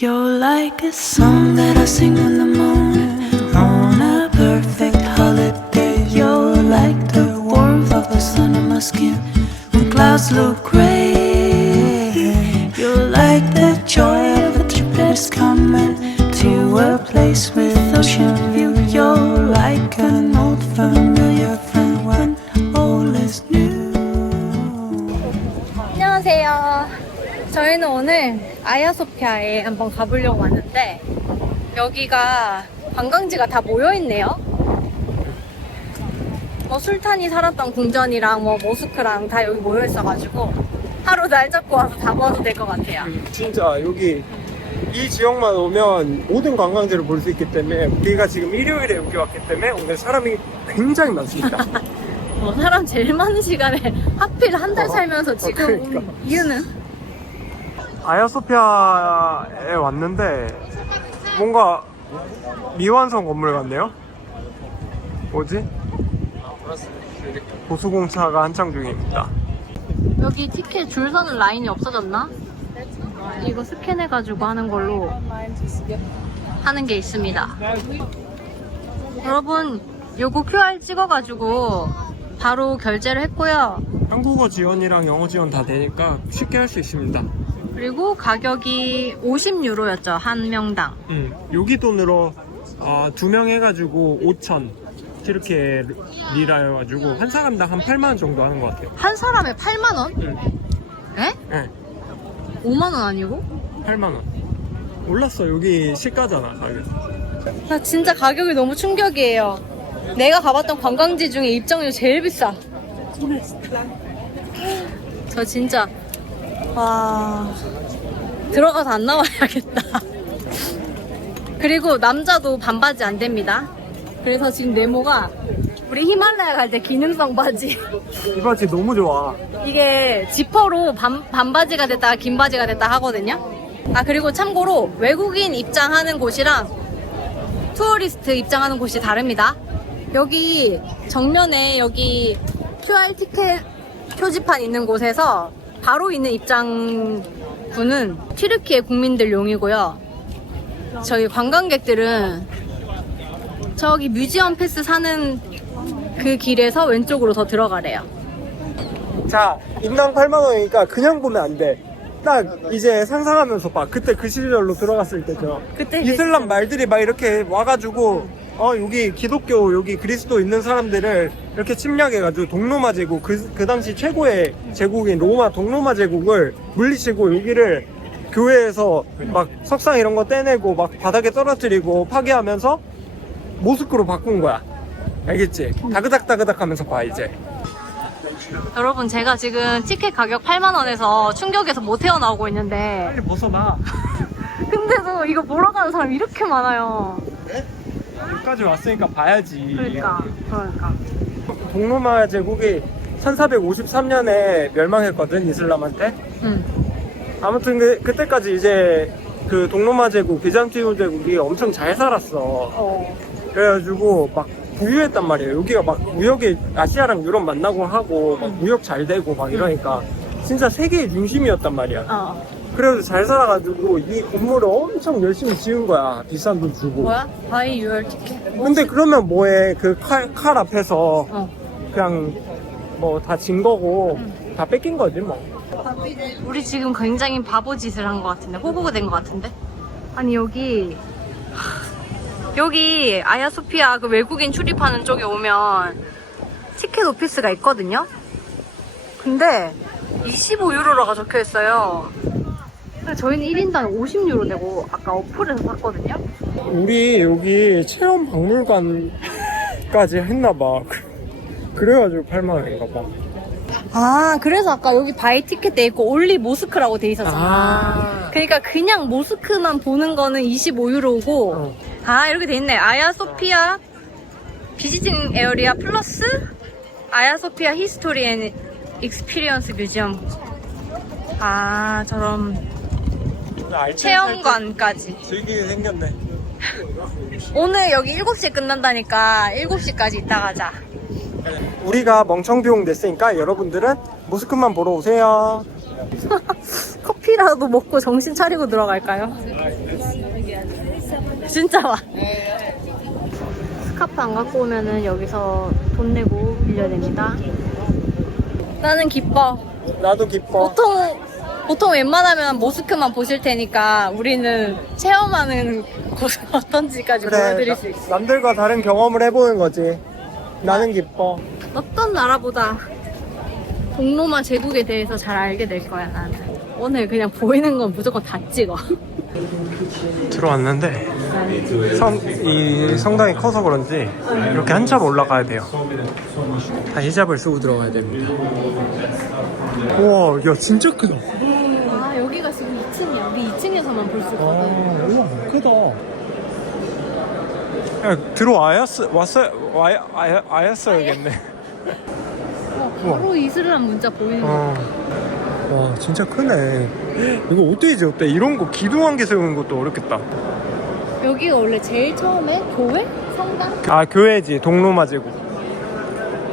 You're like a song that I sing in the morning on a perfect holiday. You're like the warmth of the sun on my skin when clouds look gray. You're like the joy of a trip that's coming to a place with ocean view. You're like an old familiar friend when all is new. 안녕하세요. 저희는 오늘 아야소피아에 한번 가보려고 왔는데 여기가 관광지가 다 모여있네요. 뭐 술탄이 살았던 궁전이랑 뭐 모스크랑 다 여기 모여있어가지고 하루 날 잡고 와서 다 봐도 될 것 같아요. 진짜 여기 이 지역만 오면 모든 관광지를 볼 수 있기 때문에 우리가 지금 일요일에 여기 왔기 때문에 오늘 사람이 굉장히 많습니다. 사람 제일 많은 시간에 하필 한 달 살면서 지금 그러니까. 온 이유는? 아야소피아에 왔는데 뭔가 미완성 건물 같네요? 뭐지? 보수공사가 한창 중입니다. 여기 티켓 줄 서는 라인이 없어졌나? 이거 스캔해가지고 하는 걸로 하는 게 있습니다. 여러분, 요거 QR 찍어가지고 바로 결제를 했고요. 한국어 지원이랑 영어 지원 다 되니까 쉽게 할 수 있습니다. 그리고 가격이 50유로였죠, 한 명당. 여기 돈으로 2명 해가지고 5,000 이렇게 리라여가지고 한 사람당 한 8만원 정도 하는 것 같아요. 한 사람에 8만원? 에? 네, 5만원 아니고? 8만원. 올랐어. 여기 시가잖아, 가격. 나 진짜 가격이 너무 충격이에요. 내가 가봤던 관광지 중에 입장료 제일 비싸. 저 진짜 와, 들어가서 안 나와야겠다. 그리고 남자도 반바지 안 됩니다. 그래서 지금 네모가 우리 히말라야 갈 때 기능성 바지. 이 바지 너무 좋아. 이게 지퍼로 반바지가 됐다가 긴 바지가 됐다 하거든요. 그리고 참고로 외국인 입장하는 곳이랑 투어리스트 입장하는 곳이 다릅니다. 여기 정면에 여기 QR 티켓 표지판 있는 곳에서 바로 있는 입장구는 튀르키예 국민들용이고요. 저희 관광객들은 저기 뮤지엄 패스 사는 그 길에서 왼쪽으로 더 들어가래요. 자, 인당 8만원이니까 그냥 보면 안 돼. 딱 이제 상상하면서 봐. 그때 그 시절로 들어갔을 때죠. 그때 이슬람 말들이 막 이렇게 와가지고 여기 기독교, 여기 그리스도 있는 사람들을 이렇게 침략해가지고 동로마 제국, 그 당시 최고의 제국인 로마 동로마 제국을 물리치고 여기를 교회에서 막 석상 이런 거 떼내고 막 바닥에 떨어뜨리고 파괴하면서 모스크로 바꾼 거야. 알겠지? 다그닥다그닥 하면서 봐, 이제. 여러분, 제가 지금 티켓 가격 8만원에서 충격에서 못 헤어나오고 있는데 빨리 벗어나. 근데도 이거 보러 가는 사람 이렇게 많아요. 여기까지 왔으니까 봐야지. 그러니까 동로마 제국이 1453년에 멸망했거든, 이슬람한테. 아무튼 그때까지 이제 그 동로마 제국, 비잔티움 제국이 엄청 잘 살았어. 그래가지고 막 부유했단 말이에요. 여기가 막 무역이 아시아랑 유럽 만나고 하고 막 무역 잘 되고 막 이러니까 진짜 세계의 중심이었단 말이야. 그래서 잘 살아가지고 이 건물을 엄청 열심히 지은 거야. 비싼 돈 주고. 뭐야? 바이 유얼 티켓. 근데 그러면 뭐해? 그 칼 앞에서 그냥 뭐 다 진 거고 다 뺏긴 거지 뭐. 우리 지금 굉장히 바보 짓을 한 것 같은데, 호구가 된 것 같은데. 아니 여기 아야소피아 그 외국인 출입하는 쪽에 오면 티켓 오피스가 있거든요. 근데 25유로라가 적혀 있어요. 근데 저희는 1인당 50유로 내고 아까 어플에서 샀거든요. 우리 여기 체험 박물관까지 했나봐. 그래가지고 8만원인가 봐. 그래서 아까 여기 바이 티켓 돼 있고 올리 모스크라고 돼 있었잖아. 그러니까 그냥 모스크만 보는 거는 25유로고 이렇게 돼 있네. 아야소피아 비지팅 에어리아 플러스 아야소피아 히스토리 앤 익스피리언스 뮤지엄. 저런 체험관까지. 즐기게 생겼네. 오늘 여기 7시에 끝난다니까 7시까지 있다 가자. 우리가 멍청비용 냈으니까 여러분들은 모스크만 보러 오세요. 커피라도 먹고 정신 차리고 들어갈까요? 진짜 와. 스카프 안 갖고 오면은 여기서 돈 내고 빌려야 됩니다. 나는 기뻐. 나도 기뻐. 보통 웬만하면 모스크만 보실 테니까 우리는 체험하는 곳은 어떤지까지 보여드릴 수 있어. 남들과 다른 경험을 해보는 거지. 나는 기뻐. 어떤 나라보다 동로마 제국에 대해서 잘 알게 될 거야, 나는. 오늘 그냥 보이는 건 무조건 다 찍어. 들어왔는데 이 성당이 커서 그런지 이렇게 한참 올라가야 돼요. 다 히잡을 쓰고 들어가야 됩니다. 우와, 야 진짜 크다. 아, 여기가 지금 2층이야. 우리 2층에서만 볼 수 있거든. 우와, 크다. 야, 들어와야겠네. 바로 이슬람 문자 보이는 거. 와, 진짜 크네. 이거 어떻게 지었대? 이런 거 기둥 한 개 세우는 것도 어렵겠다. 여기가 원래 제일 처음에 교회? 성당? 아, 교회지. 동로마 제국.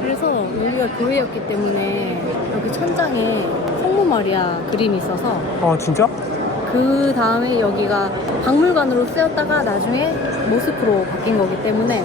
그래서 여기가 교회였기 때문에 여기 천장에 성모 마리아 그림이 있어서 아, 진짜? 그 다음에 여기가 박물관으로 쓰였다가 나중에 모스크로 바뀐 거기 때문에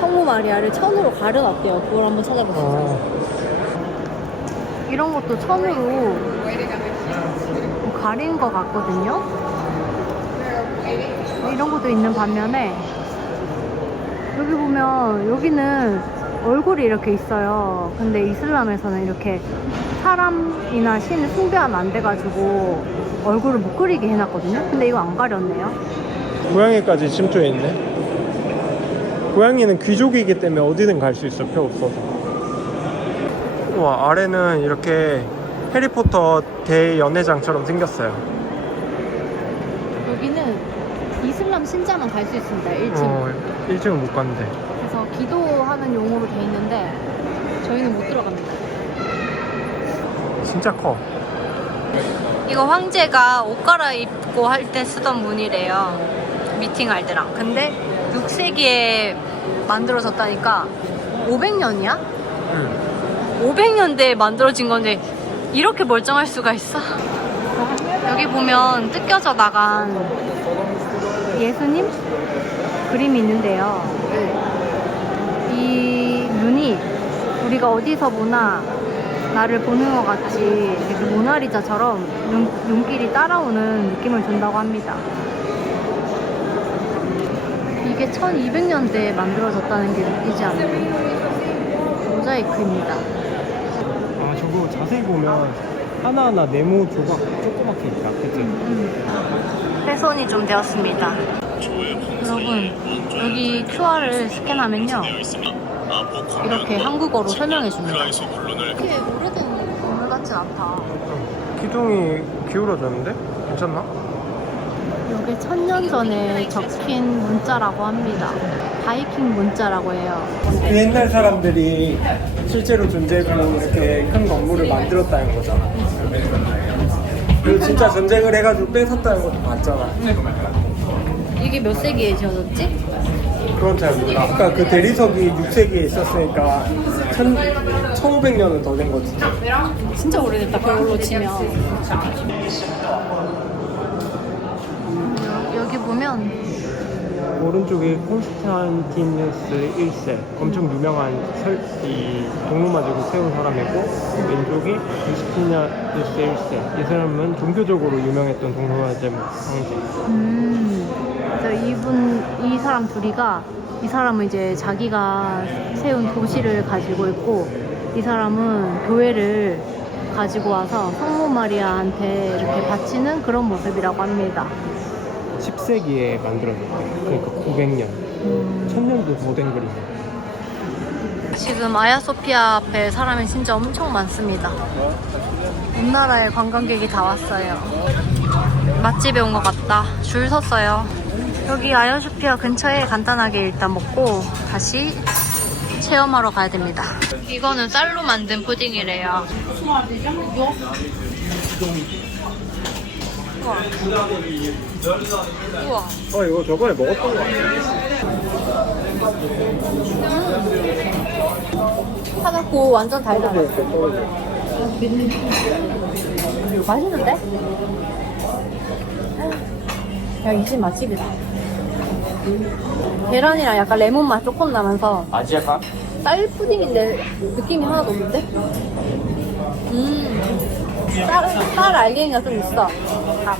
성모 마리아를 천으로 가려놨대요. 그걸 한번 찾아보시죠. 이런 것도 천으로 가린 것 같거든요. 이런 것도 있는 반면에 여기 보면 여기는 얼굴이 이렇게 있어요. 근데 이슬람에서는 이렇게 사람이나 신을 숭배하면 안 돼가지고 얼굴을 못 그리게 해놨거든요. 근데 이거 안 가렸네요. 고양이까지 침투해 있네. 고양이는 귀족이기 때문에 어디든 갈 수 있어, 표 없어서. 와, 아래는 이렇게 해리포터 대연회장처럼 생겼어요. 여기는 이슬람 신자만 갈 수 있습니다. 1층. 1층은 못 갔는데. 그래서 기도하는 용으로 돼 있는데 저희는 못 들어갑니다. 진짜 커. 이거 황제가 옷 갈아입고 할 때 쓰던 문이래요. 미팅할 때랑. 근데 6세기에 만들어졌다니까 500년이야? 응. 500년대에 만들어진 건데 이렇게 멀쩡할 수가 있어? 여기 보면 뜯겨져 나간 예수님 그림이 있는데요. 이 눈이 우리가 어디서 보나 나를 보는 것 같이 이렇게 모나리자처럼 눈길이 따라오는 느낌을 준다고 합니다. 이게 1200년대에 만들어졌다는 게 느끼지 않는 모자이크입니다. 아, 저거 자세히 보면 하나하나 네모 조각 조그맣게 있다. 그치? 훼손이 좀 되었습니다. 여러분, 여기 QR을 스캔하면요 이렇게 한국어로 설명해 줍니다. 이렇게 오래된 건물 같진 않다. 기둥이 기울어졌는데? 괜찮나? 여기 1000년 전에 적힌 문자라고 합니다. 바이킹 문자라고 해요. 그 옛날 사람들이 실제로 존재했고 이렇게 큰 건물을 만들었다는 거잖아. 그리고 진짜 전쟁을 해가지고 뺏었다는 것도 봤잖아. 이게 몇 세기에 지어졌지? 그건 잘 몰라. 아까 그 대리석이 6세기에 있었으니까 1500년은 더 된 거지. 진짜 오래됐다. 그걸로 치면. 여기 보면 오른쪽에 콘스탄티누스 1세, 엄청 유명한 이 동로마 제국 세운 사람이고, 왼쪽이 유스티니아누스 1세. 이 사람은 종교적으로 유명했던 동로마 제국 황제. 그래서 이 사람 둘이가, 이 사람은 이제 자기가 세운 도시를 가지고 있고, 이 사람은 교회를 가지고 와서 성모 마리아한테 이렇게 바치는 그런 모습이라고 합니다. 10세기에 만들어졌대. 그러니까 900년. 1000년도 더 된 그림. 지금 아야소피아 앞에 사람이 진짜 엄청 많습니다. 온 나라의 관광객이 다 왔어요. 맛집에 온 것 같다. 줄 섰어요. 여기 아야소피아 근처에 간단하게 일단 먹고 다시 체험하러 가야 됩니다. 이거는 쌀로 만든 푸딩이래요. 우와. 이거 저번에 먹었던 거 같아. 사갖고 완전 달달해. 맛있는데? 야, 이 집 맛집이다. 계란이랑 약간 레몬 맛 조금 나면서 아지아가? 쌀 푸딩인데 느낌이 하나도 없는데? 쌀 알갱이가 좀 있어. 밥.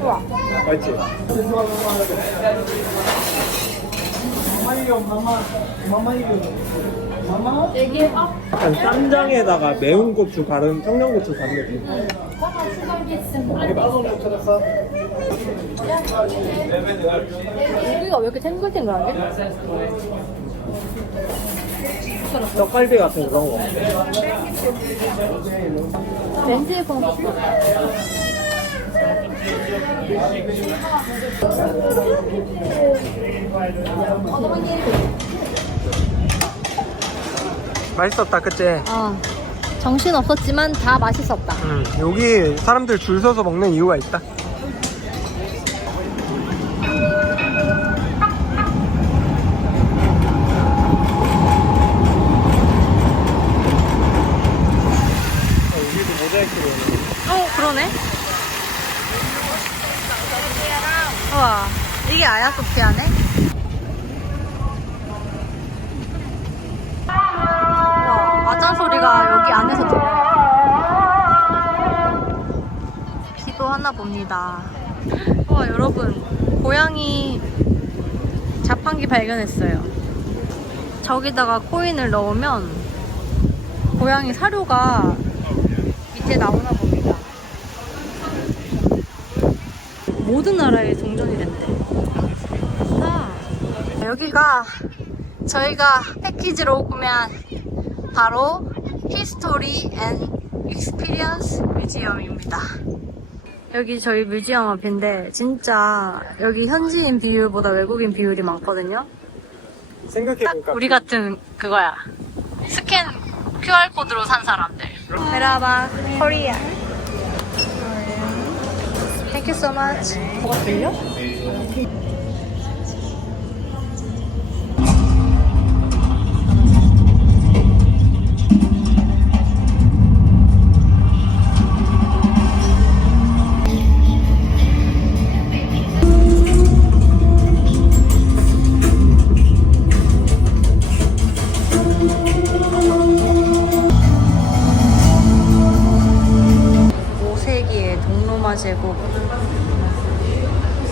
우와. 맛있지? 얘기해봐. 약간 쌈장에다가 매운 고추 바른 청양고추 바른 느낌. 고기가 왜 이렇게 탱글탱글하게? 떡갈비 같은 그런 거. 렌즈에 콩소스. 맛있었다, 그치? 정신 없었지만 다 맛있었다. 여기 사람들 줄 서서 먹는 이유가 있다. 여기도 모자이크로 그러네. 우와, 이게 아야소피아네? 우와, 맞아 소리가 여기 안에서 들려요. 비도 하나 봅니다. 우와, 여러분, 고양이 자판기 발견했어요. 저기다가 코인을 넣으면 고양이 사료가 밑에 나오나 봅니다. 모든 나라에 동전이 된대. 여기가 저희가 패키지로 구매한 바로 History and Experience 뮤지엄입니다. 여기 저희 뮤지엄 앞인데 진짜 여기 현지인 비율보다 외국인 비율이 많거든요. 딱 생각해보니까 우리 같은 그거야. 스캔 QR코드로 산 사람들. 메라바 코리아. Thank you so much. 뭐가 들려? 제국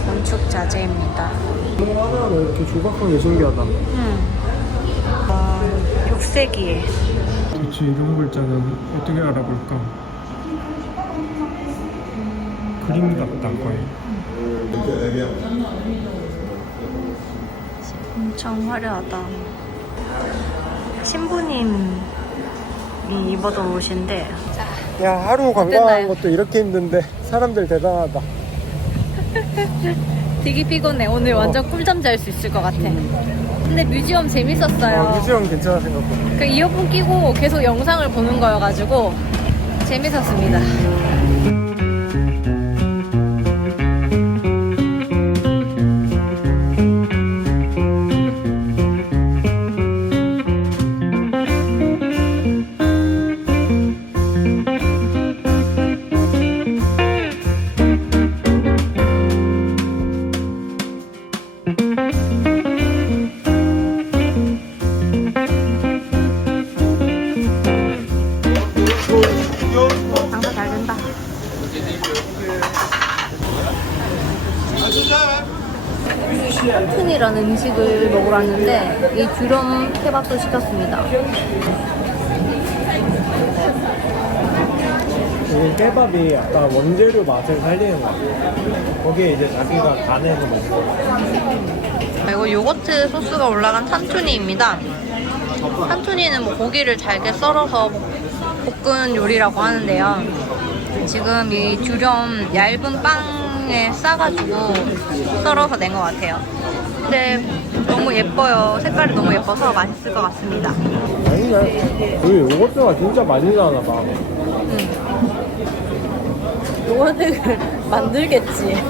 건축 자재입니다. 하나하나 이렇게 조각한 게 신기하다. 6세기에. 그렇지, 이런 글자는 어떻게 알아볼까? 그림 같다 거의. 엄청 화려하다. 신부님이 입어둔 옷인데. 야, 하루 관광하는 어땠나요? 것도 이렇게 힘든데 사람들 대단하다. 되게 피곤해. 오늘 완전 꿀잠 잘 수 있을 것 같아. 근데 뮤지엄 재밌었어요. 뮤지엄 괜찮아 생각보다. 그 이어폰 끼고 계속 영상을 보는 거여가지고 재밌었습니다. 장사 잘 된다. 튼이라는 음식을 먹으러 왔는데 이 듀럼 케밥도 시켰습니다. 이 케밥이 아까 원재료 맛을 살리는 것 같아요. 거기에 이제 자기가 간해서 먹는 거. 이거 요거트 소스가 올라간 탄투니입니다. 탄투니는 뭐 고기를 잘게 썰어서 볶은 요리라고 하는데요. 지금 이 듀럼 얇은 빵에 싸가지고 썰어서 낸 것 같아요. 근데 너무 예뻐요. 색깔이 너무 예뻐서 맛있을 것 같습니다. 아니네. 여기 요거트가 진짜 많이 나나 봐. 요거트를 만들겠지.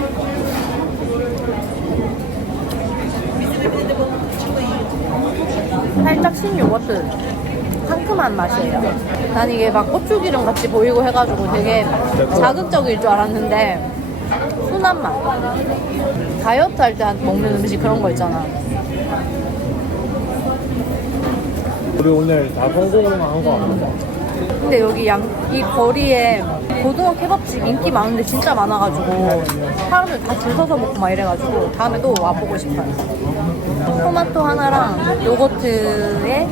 살짝 신 요거트. 상큼한 맛이에요. 난 이게 막 고추기름 같이 보이고 해가지고 되게 자극적일 줄 알았는데 순한 맛. 다이어트 할 때 먹는 음식 그런 거 있잖아. 우리 오늘 다 성공한 거 같아. 근데 여기 이 거리에 고등어 케밥집 인기 많은데 진짜 많아가지고 사람들 다 줄 서서 먹고 막 이래가지고 다음에 또 와보고 싶어요. 토마토 하나랑 요거트에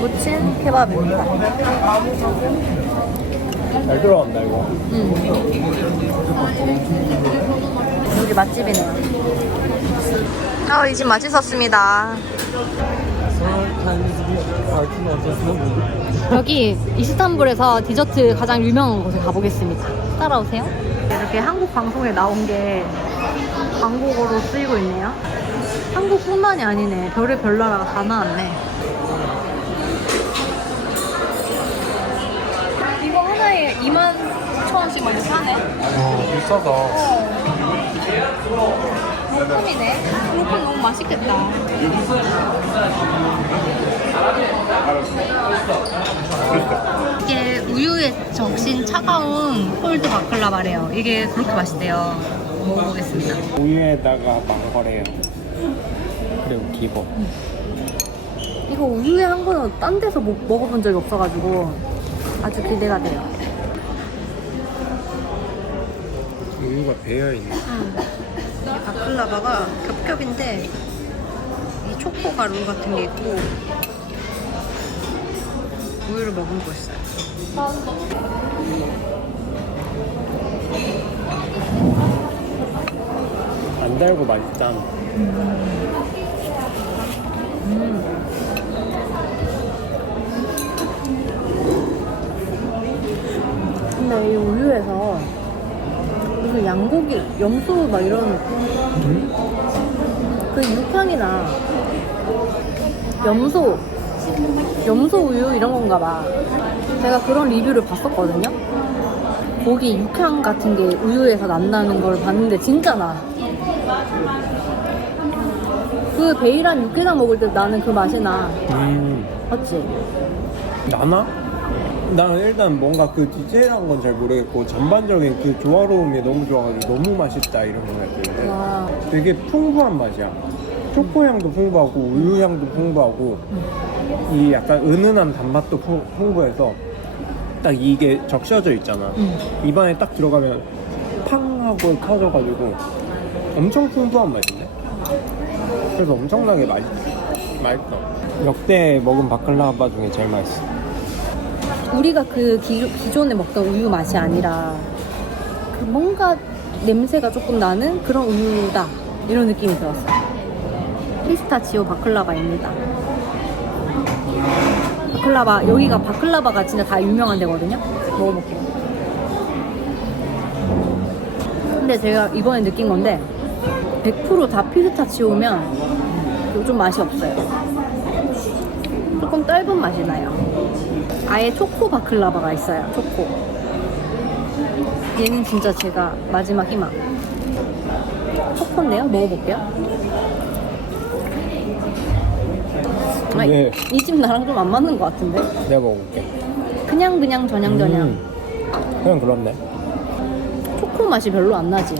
무친 케밥입니다. 잘 들어간다 이거. 여기 맛집이네요. 이 집 맛있었습니다. 여기 이스탄불에서 디저트 가장 유명한 곳에 가보겠습니다. 따라오세요. 이렇게 한국 방송에 나온 게 광고로 쓰이고 있네요. 한국뿐만이 아니네. 별의별 나라가 다 나왔네. 이거 하나에 29,000원씩 막 이렇게 하네. 비싸서. 로컬이네. 로컬 너무 맛있겠다. 이게 우유에 적신 차가운 콜드 바클라바래요. 이게 그렇게 맛있대요. 먹어보겠습니다. 우유에다가 망거래요. 그리고 기본. 이거 우유에 한 번은 딴 데서 먹어본 적이 없어가지고 아주 기대가 돼요. 우유가 배어있네. 이게 바클라바가 겹겹인데 이 초코 가루 같은 게 있고 우유를 머금고 있어요. 안 달고 맛있다. 근데 이 우유에서 무슨 양고기, 염소 막 이런 그 육향이나 염소 우유 이런 건가 봐. 제가 그런 리뷰를 봤었거든요. 고기 육향 같은 게 우유에서 난다는 걸 봤는데 진짜 나. 그 베이란 육개장 먹을 때 나는 그 맛이 나. 맞지? 나나? 나는 일단 뭔가 그 디테일한 건 잘 모르겠고 전반적인 그 조화로움이 너무 좋아가지고 너무 맛있다 이런 생각이 와. 드는데 되게 풍부한 맛이야. 초코향도 풍부하고 우유향도 풍부하고 이 약간 은은한 단맛도 풍부해서 딱 이게 적셔져 있잖아. 입안에 딱 들어가면 팡 하고 터져가지고 엄청 풍부한 맛인데? 그래서 엄청나게 맛있어. 역대 먹은 바클라바 중에 제일 맛있어. 우리가 그 기존에 먹던 우유 맛이 아니라 그 뭔가 냄새가 조금 나는 그런 우유다 이런 느낌이 들었어요. 피스타치오 바클라바입니다. 바클라바, 여기가 바클라바가 진짜 다 유명한 데거든요. 먹어볼게요. 근데 제가 이번에 느낀 건데 100% 다 피스타치오면 좀 맛이 없어요. 조금 떫은 맛이 나요. 아예 초코 바클라바가 있어요. 초코. 얘는 진짜 제가 마지막 희망. 초코인데요? 먹어볼게요. 네. 이 집 나랑 좀 안 맞는 것 같은데? 내가 먹어볼게. 그냥 저냥. 그냥 그렇네. 초코 맛이 별로 안 나지.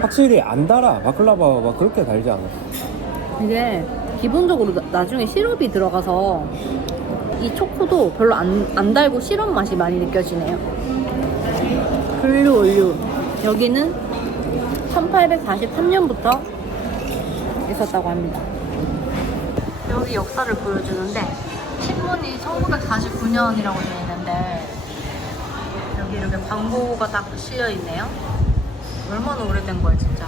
확실히 안 달아. 바클라바가 그렇게 달지 않아. 이게 기본적으로 나중에 시럽이 들어가서 이 초코도 별로 안 달고 시럽 맛이 많이 느껴지네요. 블루 올류. 여기는 1843년부터 있었다고 합니다. 여기 역사를 보여주는데 신문이 1949년이라고 되어 있는데 여기 이렇게 광고가 딱 실려 있네요. 얼마나 오래된 거야 진짜.